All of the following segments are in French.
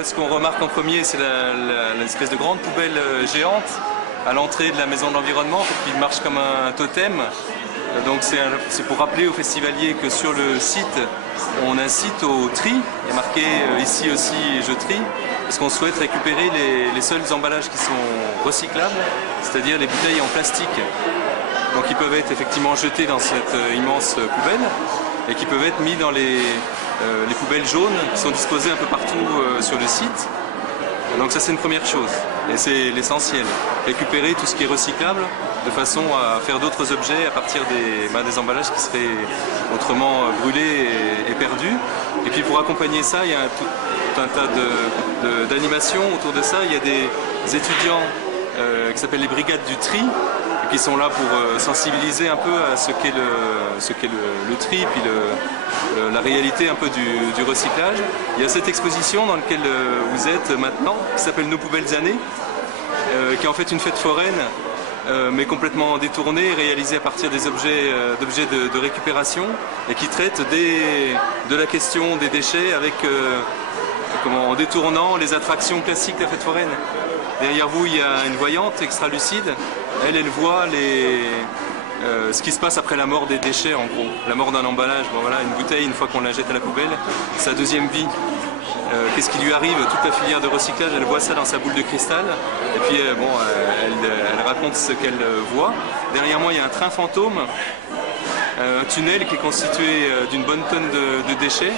fait, ce qu'on remarque en premier, c'est l'espèce de grande poubelle géante à l'entrée de la maison de l'environnement, qui marche comme un totem. Donc c'est pour rappeler aux festivaliers que sur le site, on incite au tri. Il y a marqué ici aussi je trie, parce qu'on souhaite récupérer les seuls emballages qui sont recyclables, c'est-à-dire les bouteilles en plastique. Donc ils peuvent être effectivement jetés dans cette immense poubelle et qui peuvent être mis dans les poubelles jaunes qui sont disposées un peu partout sur le site. Donc ça c'est une première chose et c'est l'essentiel, récupérer tout ce qui est recyclable de façon à faire d'autres objets à partir des emballages qui seraient autrement brûlés et perdus. Et puis pour accompagner ça, il y a tout un tas d'animations autour de ça. Il y a des étudiants qui s'appellent les brigades du tri, qui sont là pour sensibiliser un peu à ce qu'est le tri, puis la réalité un peu du recyclage. Il y a cette exposition dans laquelle vous êtes maintenant, qui s'appelle Nos poubelles années, qui est en fait une fête foraine, mais complètement détournée, réalisée à partir des objets de récupération, et qui traite de la question des déchets avec, en détournant les attractions classiques de la fête foraine. Derrière vous, il y a une voyante extra-lucide. Elle voit ce qui se passe après la mort des déchets, en gros. La mort d'un emballage. Bon, voilà, une bouteille, une fois qu'on la jette à la poubelle, sa deuxième vie. Qu'est-ce qui lui arrive? Toute la filière de recyclage, elle voit ça dans sa boule de cristal. Et puis, elle raconte ce qu'elle voit. Derrière moi, il y a un train fantôme, un tunnel qui est constitué d'une bonne tonne de déchets,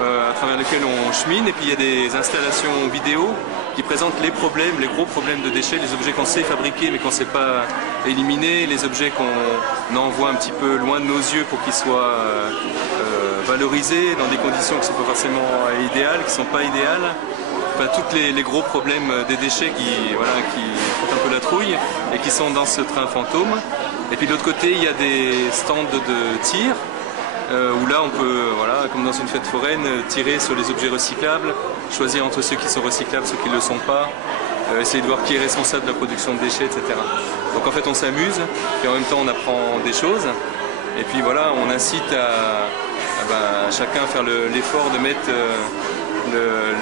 à travers lequel on chemine. Et puis, il y a des installations vidéo qui présentent les gros problèmes de déchets, les objets qu'on sait fabriquer mais qu'on ne sait pas éliminer, les objets qu'on envoie un petit peu loin de nos yeux pour qu'ils soient valorisés dans des conditions qui ne sont pas forcément idéales, qui ne sont pas idéales. Enfin, tous les gros problèmes des déchets qui font un peu la trouille et qui sont dans ce train fantôme. Et puis de l'autre côté, il y a des stands de tir, où là on peut, comme dans une fête foraine, tirer sur les objets recyclables, choisir entre ceux qui sont recyclables, ceux qui ne le sont pas, essayer de voir qui est responsable de la production de déchets, etc. Donc en fait on s'amuse, et en même temps on apprend des choses, et puis voilà, on incite à chacun faire l'effort de mettre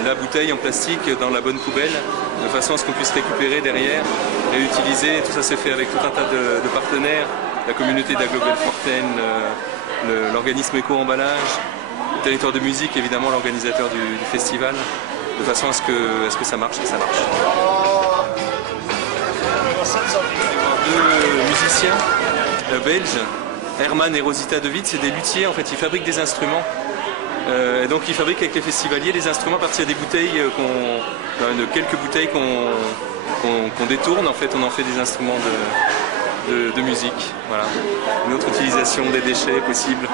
la bouteille en plastique dans la bonne poubelle, de façon à ce qu'on puisse récupérer derrière, réutiliser. Tout ça c'est fait avec tout un tas de partenaires, la communauté d'Aglo-Belfortaine, l'organisme Éco-Emballage, le territoire de musique, évidemment l'organisateur du festival, de façon à ce que ça marche et ça marche. Deux musiciens belges, Herman et Rosita De Witt, c'est des luthiers, en fait ils fabriquent des instruments. Et donc ils fabriquent avec les festivaliers des instruments à partir des bouteilles, de quelques bouteilles qu'on détourne, en fait on en fait des instruments de musique. Voilà. Une autre utilisation des déchets possible.